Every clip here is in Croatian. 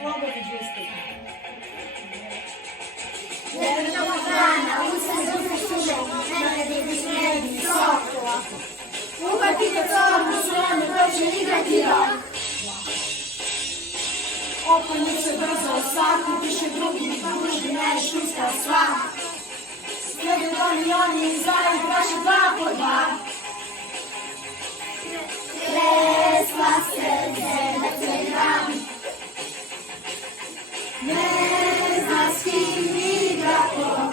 Slobodno džusti. Jednog dana usred duže šume, mene vidi snijegi visoko. Uhvatite crnu stranu, to će igrati rok. Okonju se brzo o svaku, piše drugi, druži ne šusta sva. Slijede oni izdaju proše 2 po 2. Tresla se zemlja cijeli dan. Ne zna s kim igra ko.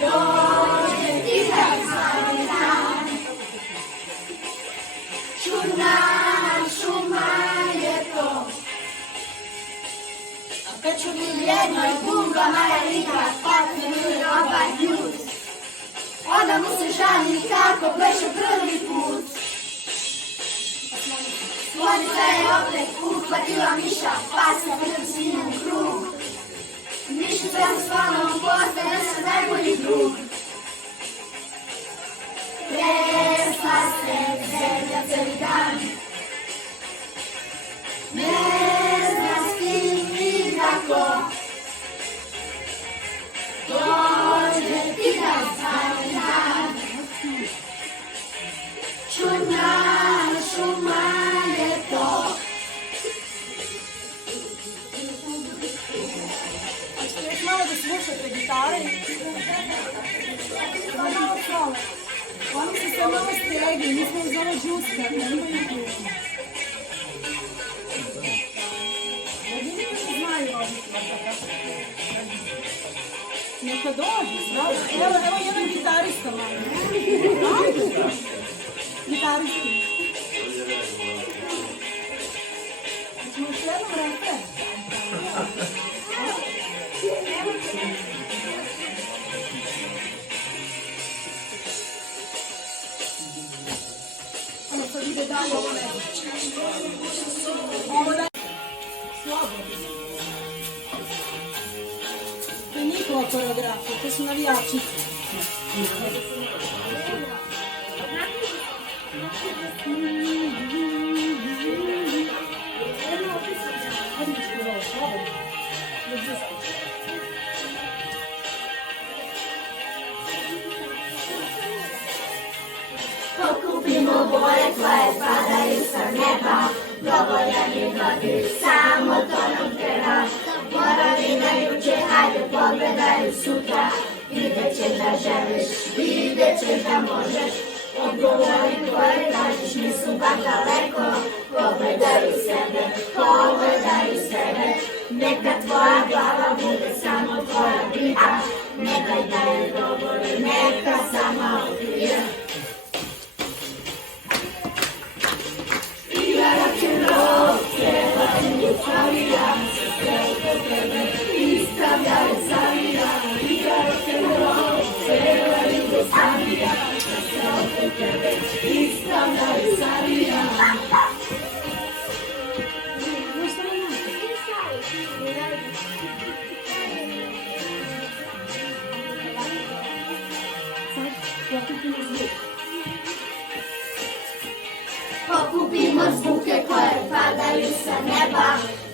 Dođe tiha slavni dan. Čudna šuma je to. Kad čudi jednoj bunga Margarita patne roba ljud. Onda mu se žali kako pleše prvi put. Slonica je opet uhvatila miša, pa se vrti s njim u krug. Mišica se stvarno postane se najbolji drug. Tresla se zemlja cijeli dan. Ne zna s kim igra ko. Dođe tiha slavni dan. Čudna šuma je to. Još malo da slušate gitare. Pa malo solo. Oni su sve malo stegli, mi smo uz ovo džuska, ne imaju džuska. Jedini koji znaju ovi. Neka dođu, dobro. Evo jedan gitarista malo. Gitaristi. Hoćemo još jednom refren? Ono sad ide dalje, ovo ne. Ovo da... Slobodno. To je njihova koreografija, to su navijači. Pokupimo boje koje padaju sa neba. Dovoljan je dodir, samo to nam treba. Morali na juče, hajde pogledaju sutra. Vidjet ćeš da želiš, vidjet ćeš da možeš. Odgovori koje tražiš, nisu baš daleko. Pogledaju sebe. Neka tvoja glava bude samo tvoja briga. Neka da je govori, neka sama okrije. Igra rock'n'roll, pjevaju Avija, sve oko tebe ispravljaju Savija. Igra rock'n'roll, pjevaju Avija, sve oko tebe ispravljaju Savija. Pokupimo zvuke koje padaju sa neba.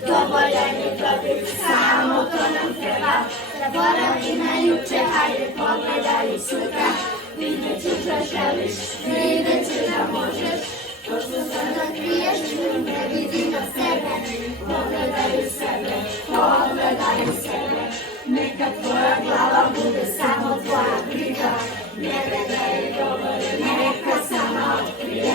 Dovoljan je dodir, samo to nam treba. Zaboravi na juče, hajde pogledaj sutra. Vidjet ćeš da želiš, vidjet ćeš da možeš. To što sada kriješ, ne vidi na sebe. Pogledaju sebe. Neka tvoja glava bude samo tvoja briga. Ne gledaj i govori, neka sama otkrije.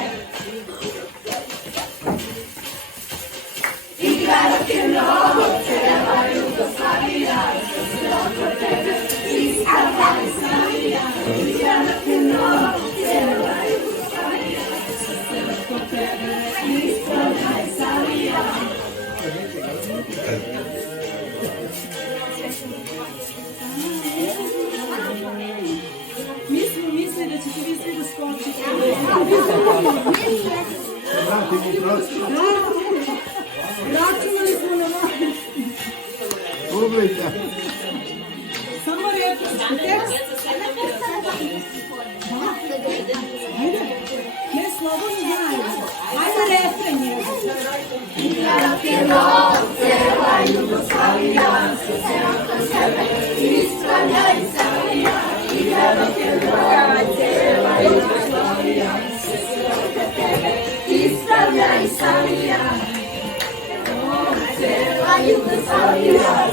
Igra rock'n'roll, cijela Jugoslavija, sve oko tebe ispravljaju Savija. Igra rock'n'roll, cijela Jugoslavija, sve oko tebe ispravljaju Savija. Mi smo mislili da ćete vi svi da skočite. Računali smo na vas. Publika. Samo replički tekst. Ajde. Ne, slobodno znaju. Ajde refren je. cała Jugosławia, szeroko sebe ispravlja i savija, i velike droga, cela Jugoslavija, szeroko tebe ispravlja i savija. Cela Jugoslavija,